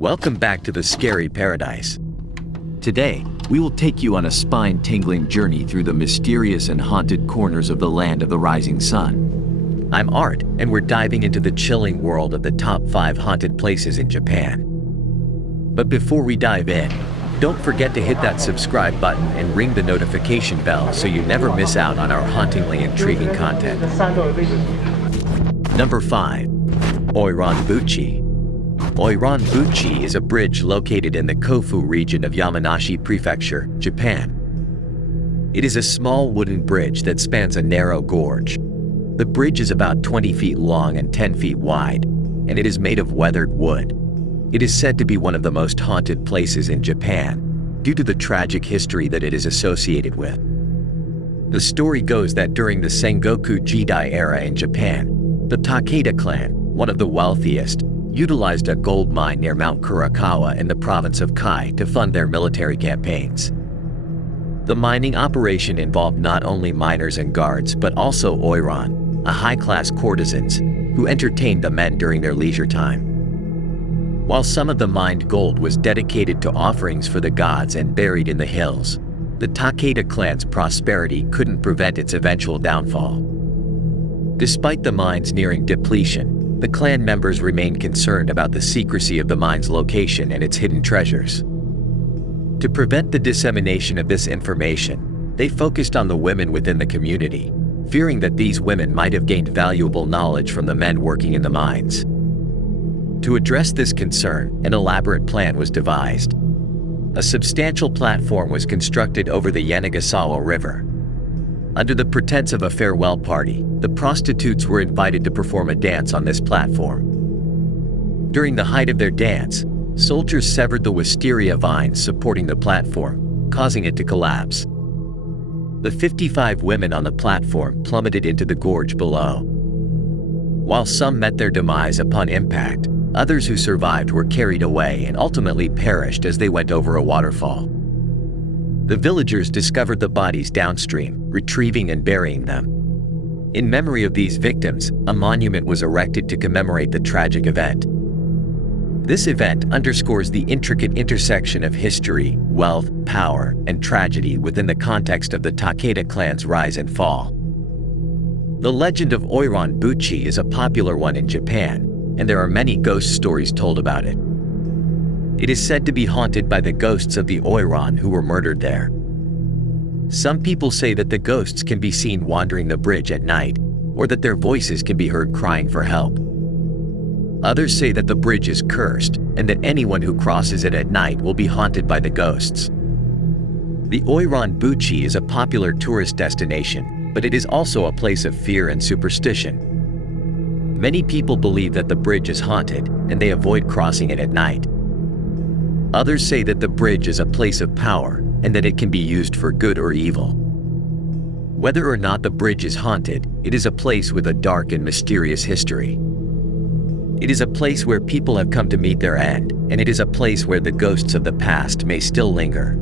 Welcome back to the Scary Paradise. Today, we will take you on a spine-tingling journey through the mysterious and haunted corners of the land of the rising sun. I'm Art, and we're diving into the chilling world of the top 5 haunted places in Japan. But before we dive in, don't forget to hit that subscribe button and ring the notification bell so you never miss out on our hauntingly intriguing content. Number 5. Oiran Buchi. Oiran Buchi is a bridge located in the Kofu region of Yamanashi Prefecture, Japan. It is a small wooden bridge that spans a narrow gorge. The bridge is about 20 feet long and 10 feet wide, and it is made of weathered wood. It is said to be one of the most haunted places in Japan, due to the tragic history that it is associated with. The story goes that during the Sengoku Jidai era in Japan, the Takeda clan, one of the wealthiest, utilized a gold mine near Mount Kurakawa in the province of Kai to fund their military campaigns. The mining operation involved not only miners and guards but also Oiran, a high-class courtesans, who entertained the men during their leisure time. While some of the mined gold was dedicated to offerings for the gods and buried in the hills, the Takeda clan's prosperity couldn't prevent its eventual downfall. Despite the mines nearing depletion, the clan members remained concerned about the secrecy of the mine's location and its hidden treasures. To prevent the dissemination of this information, they focused on the women within the community, fearing that these women might have gained valuable knowledge from the men working in the mines. To address this concern, an elaborate plan was devised. A substantial platform was constructed over the Yanagasawa River. Under the pretense of a farewell party, the prostitutes were invited to perform a dance on this platform. During the height of their dance, soldiers severed the wisteria vines supporting the platform, causing it to collapse. The 55 women on the platform plummeted into the gorge below. While some met their demise upon impact, others who survived were carried away and ultimately perished as they went over a waterfall. The villagers discovered the bodies downstream, retrieving and burying them. In memory of these victims, a monument was erected to commemorate the tragic event. This event underscores the intricate intersection of history, wealth, power, and tragedy within the context of the Takeda clan's rise and fall. The legend of Oiran Buchi is a popular one in Japan, and there are many ghost stories told about it. It is said to be haunted by the ghosts of the Oiran who were murdered there. Some people say that the ghosts can be seen wandering the bridge at night, or that their voices can be heard crying for help. Others say that the bridge is cursed, and that anyone who crosses it at night will be haunted by the ghosts. The Oiran Buchi is a popular tourist destination, but it is also a place of fear and superstition. Many people believe that the bridge is haunted, and they avoid crossing it at night. Others say that the bridge is a place of power and that it can be used for good or evil. Whether or not the bridge is haunted, it is a place with a dark and mysterious history. It is a place where people have come to meet their end, and it is a place where the ghosts of the past may still linger.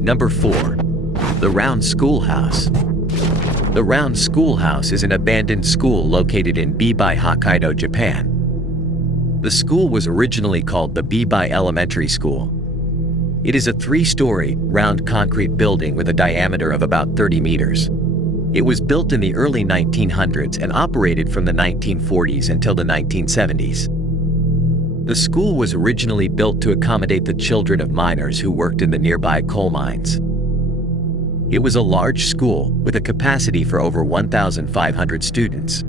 Number 4. The Round Schoolhouse. The Round Schoolhouse is an abandoned school located in Bibai, Hokkaido, Japan. The school was originally called the Bibai Elementary School. It is a 3-story, round concrete building with a diameter of about 30 meters. It was built in the early 1900s and operated from the 1940s until the 1970s. The school was originally built to accommodate the children of miners who worked in the nearby coal mines. It was a large school with a capacity for over 1,500 students.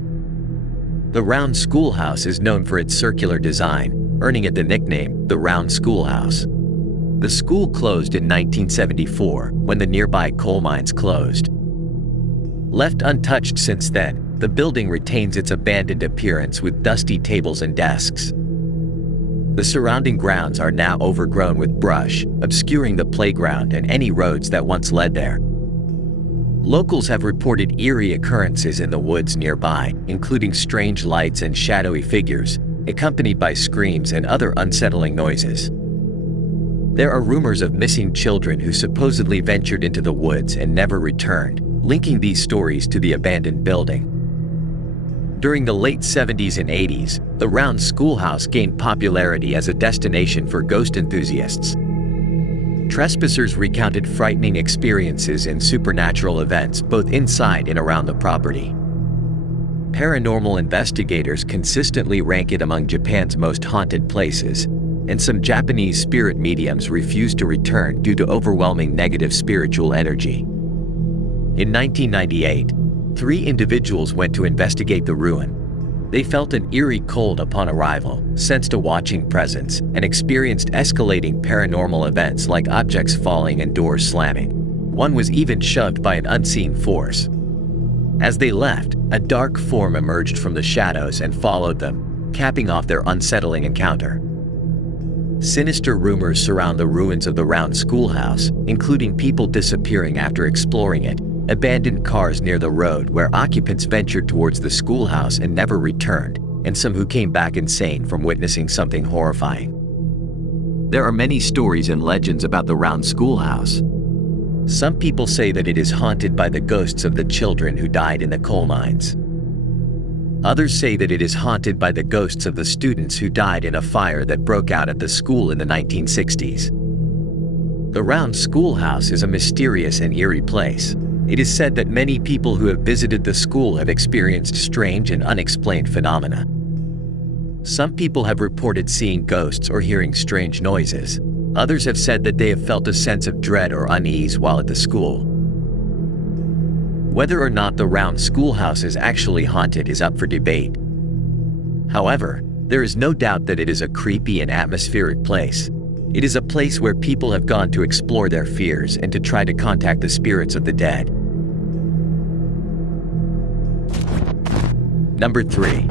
The Round Schoolhouse is known for its circular design, earning it the nickname, the Round Schoolhouse. The school closed in 1974 when the nearby coal mines closed. Left untouched since then, the building retains its abandoned appearance with dusty tables and desks. The surrounding grounds are now overgrown with brush, obscuring the playground and any roads that once led there. Locals have reported eerie occurrences in the woods nearby, including strange lights and shadowy figures, accompanied by screams and other unsettling noises. There are rumors of missing children who supposedly ventured into the woods and never returned, linking these stories to the abandoned building. During the late 70s and 80s, the round schoolhouse gained popularity as a destination for ghost enthusiasts. Trespassers recounted frightening experiences and supernatural events both inside and around the property. Paranormal investigators consistently rank it among Japan's most haunted places, and some Japanese spirit mediums refuse to return due to overwhelming negative spiritual energy. In 1998, 3 individuals went to investigate the ruin. They felt an eerie cold upon arrival, sensed a watching presence, and experienced escalating paranormal events like objects falling and doors slamming. One was even shoved by an unseen force. As they left, a dark form emerged from the shadows and followed them, capping off their unsettling encounter. Sinister rumors surround the ruins of the round schoolhouse, including people disappearing after exploring it, abandoned cars near the road where occupants ventured towards the schoolhouse and never returned, and some who came back insane from witnessing something horrifying. There are many stories and legends about the round schoolhouse. Some people say that it is haunted by the ghosts of the children who died in the coal mines. Others say that it is haunted by the ghosts of the students who died in a fire that broke out at the school in the 1960s. The round schoolhouse is a mysterious and eerie place. It is said that many people who have visited the school have experienced strange and unexplained phenomena. Some people have reported seeing ghosts or hearing strange noises. Others have said that they have felt a sense of dread or unease while at the school. Whether or not the round schoolhouse is actually haunted is up for debate. However, there is no doubt that it is a creepy and atmospheric place. It is a place where people have gone to explore their fears and to try to contact the spirits of the dead. Number 3.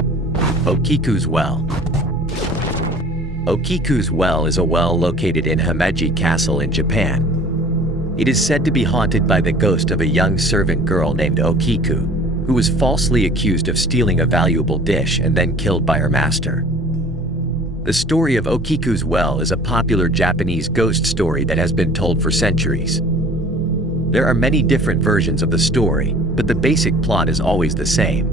OKIKU'S Well. OKIKU'S Well is a well located in Himeji Castle in Japan. It is said to be haunted by the ghost of a young servant girl named Okiku, who was falsely accused of stealing a valuable dish and then killed by her master. The story of OKIKU'S Well is a popular Japanese ghost story that has been told for centuries. There are many different versions of the story, but the basic plot is always the same.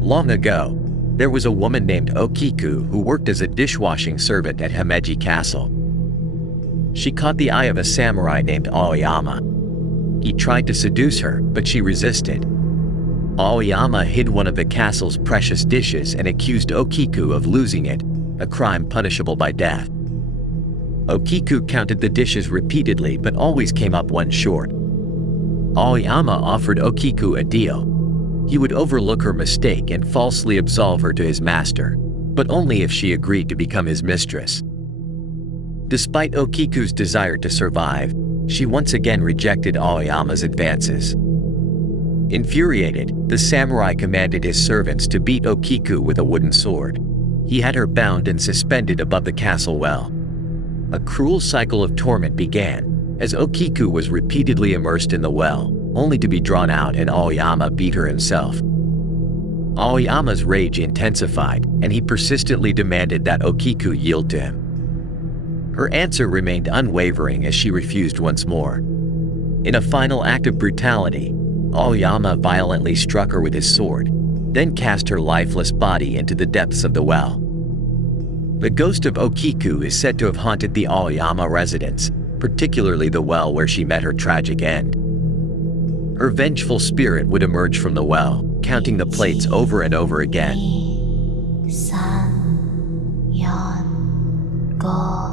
Long ago, there was a woman named Okiku who worked as a dishwashing servant at Himeji Castle. She caught the eye of a samurai named Aoyama. He tried to seduce her, but she resisted. Aoyama hid one of the castle's precious dishes and accused Okiku of losing it, a crime punishable by death. Okiku counted the dishes repeatedly but always came up one short. Aoyama offered Okiku a deal. He would overlook her mistake and falsely absolve her to his master, but only if she agreed to become his mistress. Despite Okiku's desire to survive, she once again rejected Aoyama's advances. Infuriated, the samurai commanded his servants to beat Okiku with a wooden sword. He had her bound and suspended above the castle well. A cruel cycle of torment began, as Okiku was repeatedly immersed in the well, only to be drawn out and Aoyama beat her himself. Aoyama's rage intensified, and he persistently demanded that Okiku yield to him. Her answer remained unwavering as she refused once more. In a final act of brutality, Aoyama violently struck her with his sword, then cast her lifeless body into the depths of the well. The ghost of Okiku is said to have haunted the Aoyama residence, particularly the well where she met her tragic end. Her vengeful spirit would emerge from the well, counting the plates over and over again. 3, 4,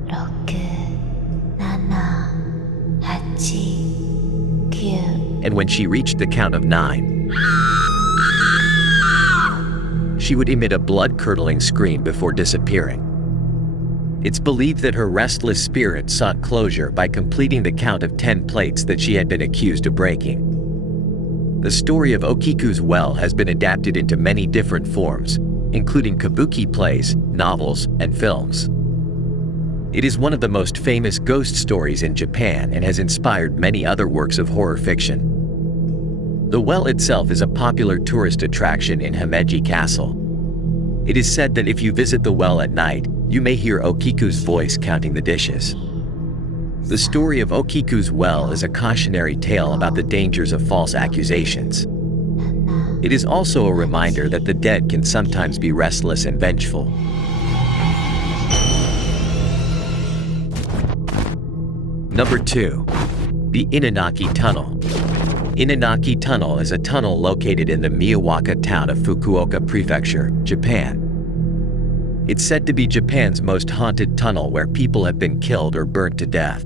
5, 6, 7, 8, 9. And when she reached the count of 9, she would emit a blood-curdling scream before disappearing. It's believed that her restless spirit sought closure by completing the count of 10 plates that she had been accused of breaking. The story of OKIKU'S Well has been adapted into many different forms, including kabuki plays, novels, and films. It is one of the most famous ghost stories in Japan and has inspired many other works of horror fiction. The well itself is a popular tourist attraction in Himeji Castle. It is said that if you visit the well at night, you may hear Okiku's voice counting the dishes. 3, The story of OKIKU'S well is a cautionary tale about the dangers of false accusations. It is also a reminder that the dead can sometimes be restless and vengeful. Number 2. The Inunaki Tunnel. Inunaki Tunnel is a tunnel located in the Miyawaka town of Fukuoka Prefecture, Japan. It's said to be Japan's most haunted tunnel where people have been killed or burnt to death.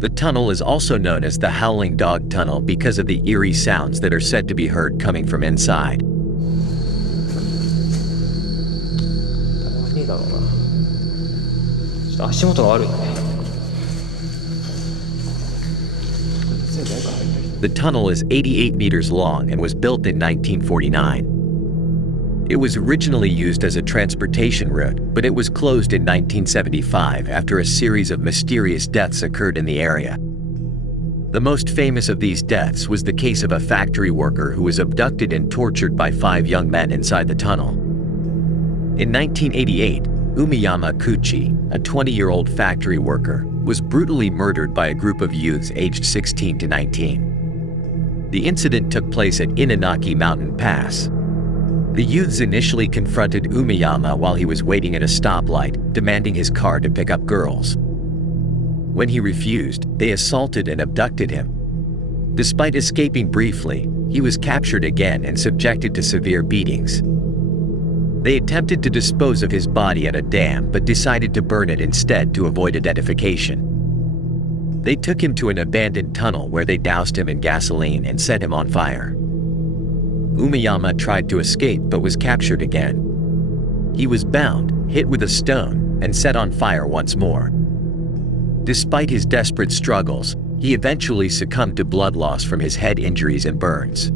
The tunnel is also known as the Howling Dog Tunnel because of the eerie sounds that are said to be heard coming from inside. The tunnel is 88 meters long and was built in 1949. It was originally used as a transportation route, but it was closed in 1975 after a series of mysterious deaths occurred in the area. The most famous of these deaths was the case of a factory worker who was abducted and tortured by 5 young men inside the tunnel. In 1988, Umiyama Kuchi, a 20-year-old factory worker, was brutally murdered by a group of youths aged 16 to 19. The incident took place at Inunaki Mountain Pass. The youths initially confronted Umiyama while he was waiting at a stoplight, demanding his car to pick up girls. When he refused, they assaulted and abducted him. Despite escaping briefly, he was captured again and subjected to severe beatings. They attempted to dispose of his body at a dam but decided to burn it instead to avoid identification. They took him to an abandoned tunnel where they doused him in gasoline and set him on fire. Umiyama tried to escape but was captured again. He was bound, hit with a stone, and set on fire once more. Despite his desperate struggles, he eventually succumbed to blood loss from his head injuries and burns.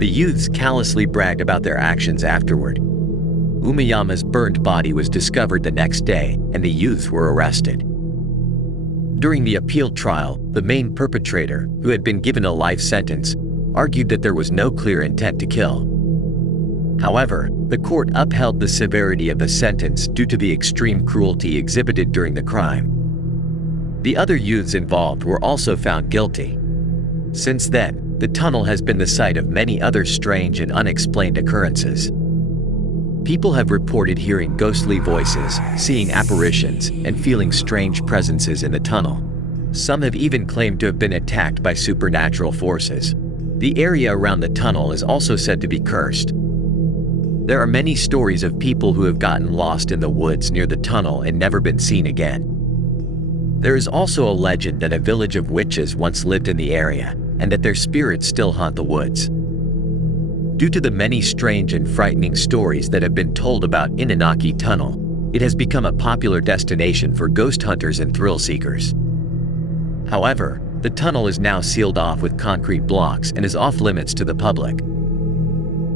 The youths callously bragged about their actions afterward. Umiyama's burned body was discovered the next day, and the youths were arrested. During the appeal trial, the main perpetrator, who had been given a life sentence, argued that there was no clear intent to kill. However, the court upheld the severity of the sentence due to the extreme cruelty exhibited during the crime. The other youths involved were also found guilty. Since then, the tunnel has been the site of many other strange and unexplained occurrences. People have reported hearing ghostly voices, seeing apparitions, and feeling strange presences in the tunnel. Some have even claimed to have been attacked by supernatural forces. The area around the tunnel is also said to be cursed. There are many stories of people who have gotten lost in the woods near the tunnel and never been seen again. There is also a legend that a village of witches once lived in the area, and that their spirits still haunt the woods. Due to the many strange and frightening stories that have been told about Inunaki Tunnel, it has become a popular destination for ghost hunters and thrill seekers. However, the tunnel is now sealed off with concrete blocks and is off limits to the public.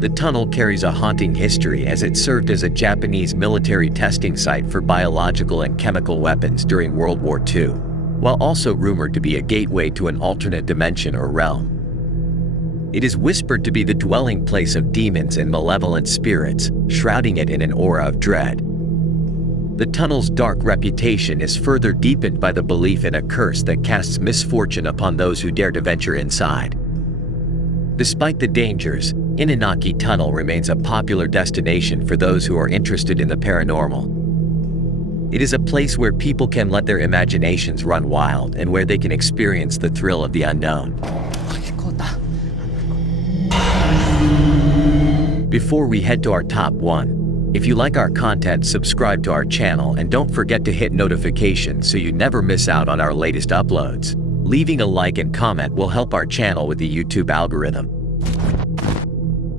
The tunnel carries a haunting history as it served as a Japanese military testing site for biological and chemical weapons during World War II, while also rumored to be a gateway to an alternate dimension or realm. It is whispered to be the dwelling place of demons and malevolent spirits, shrouding it in an aura of dread. The tunnel's dark reputation is further deepened by the belief in a curse that casts misfortune upon those who dare to venture inside. Despite the dangers, Inunaki Tunnel remains a popular destination for those who are interested in the paranormal. It is a place where people can let their imaginations run wild and where they can experience the thrill of the unknown. Before we head to our top 1, if you like our content, subscribe to our channel and don't forget to hit notifications so you never miss out on our latest uploads. Leaving a like and comment will help our channel with the YouTube algorithm.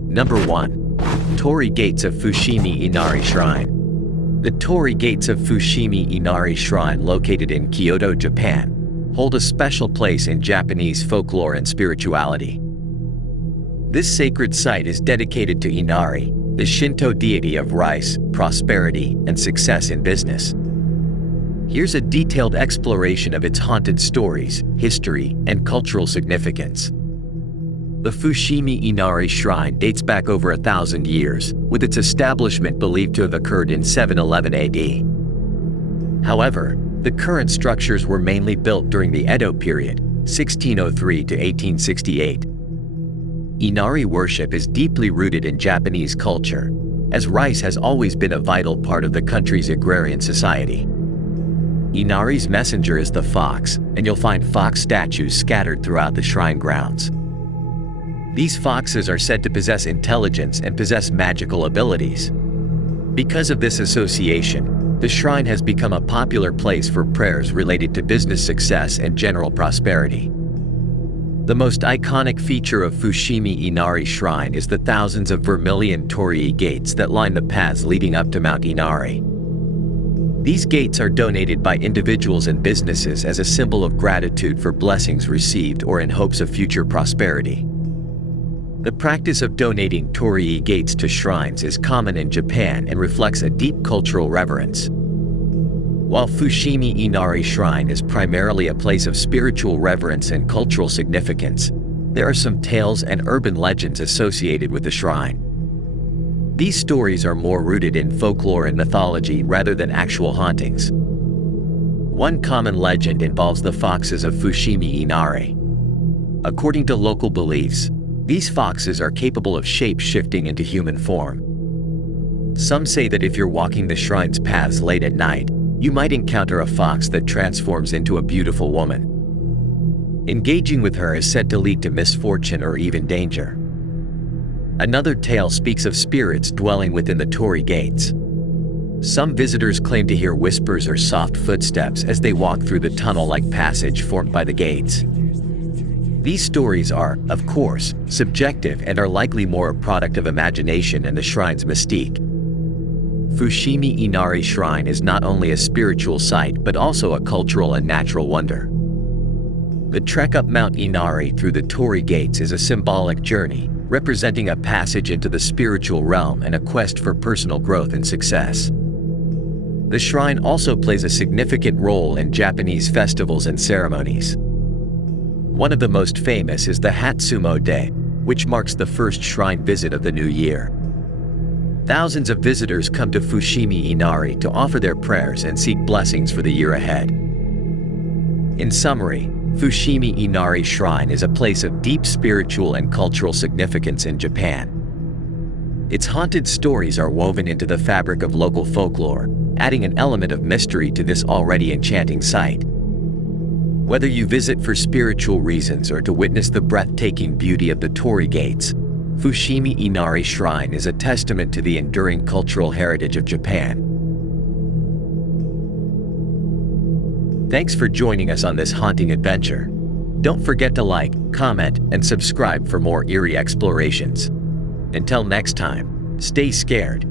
Number 1. Torii Gates of Fushimi Inari Shrine. The Torii Gates of Fushimi Inari Shrine, located in Kyoto, Japan, hold a special place in Japanese folklore and spirituality. This sacred site is dedicated to Inari, the Shinto deity of rice, prosperity, and success in business. Here's a detailed exploration of its haunted stories, history, and cultural significance. The Fushimi Inari Shrine dates back over 1,000 years, with its establishment believed to have occurred in 711 AD. However, The current structures were mainly built during the Edo period, 1603 to 1868. Inari worship is deeply rooted in Japanese culture, as rice has always been a vital part of the country's agrarian society. Inari's messenger is the fox, and you'll find fox statues scattered throughout the shrine grounds. These foxes are said to possess intelligence and possess magical abilities. Because of this association, the shrine has become a popular place for prayers related to business success and general prosperity. The most iconic feature of Fushimi Inari Shrine is the thousands of vermilion Torii Gates that line the paths leading up to Mount Inari. These gates are donated by individuals and businesses as a symbol of gratitude for blessings received or in hopes of future prosperity. The practice of donating Torii Gates to shrines is common in Japan and reflects a deep cultural reverence. While Fushimi Inari Shrine is primarily a place of spiritual reverence and cultural significance, there are some tales and urban legends associated with the shrine. These stories are more rooted in folklore and mythology rather than actual hauntings. One common legend involves the foxes of Fushimi Inari. According to local beliefs, these foxes are capable of shape-shifting into human form. Some say that if you're walking the shrine's paths late at night, you might encounter a fox that transforms into a beautiful woman. Engaging with her is said to lead to misfortune or even danger. Another tale speaks of spirits dwelling within the Torii Gates. Some visitors claim to hear whispers or soft footsteps as they walk through the tunnel-like passage formed by the gates. These stories are, of course, subjective and are likely more a product of imagination and the shrine's mystique. Fushimi Inari Shrine is not only a spiritual site but also a cultural and natural wonder. The trek up Mount Inari through the Torii Gates is a symbolic journey, representing a passage into the spiritual realm and a quest for personal growth and success. The shrine also plays a significant role in Japanese festivals and ceremonies. One of the most famous is the Hatsumo Day, which marks the first shrine visit of the new year. Thousands of visitors come to Fushimi Inari to offer their prayers and seek blessings for the year ahead. In summary, Fushimi Inari Shrine is a place of deep spiritual and cultural significance in Japan. Its haunted stories are woven into the fabric of local folklore, adding an element of mystery to this already enchanting site. Whether you visit for spiritual reasons or to witness the breathtaking beauty of the Torii Gates, Fushimi Inari Shrine is a testament to the enduring cultural heritage of Japan. Thanks for joining us on this haunting adventure. Don't forget to like, comment, and subscribe for more eerie explorations. Until next time, stay scared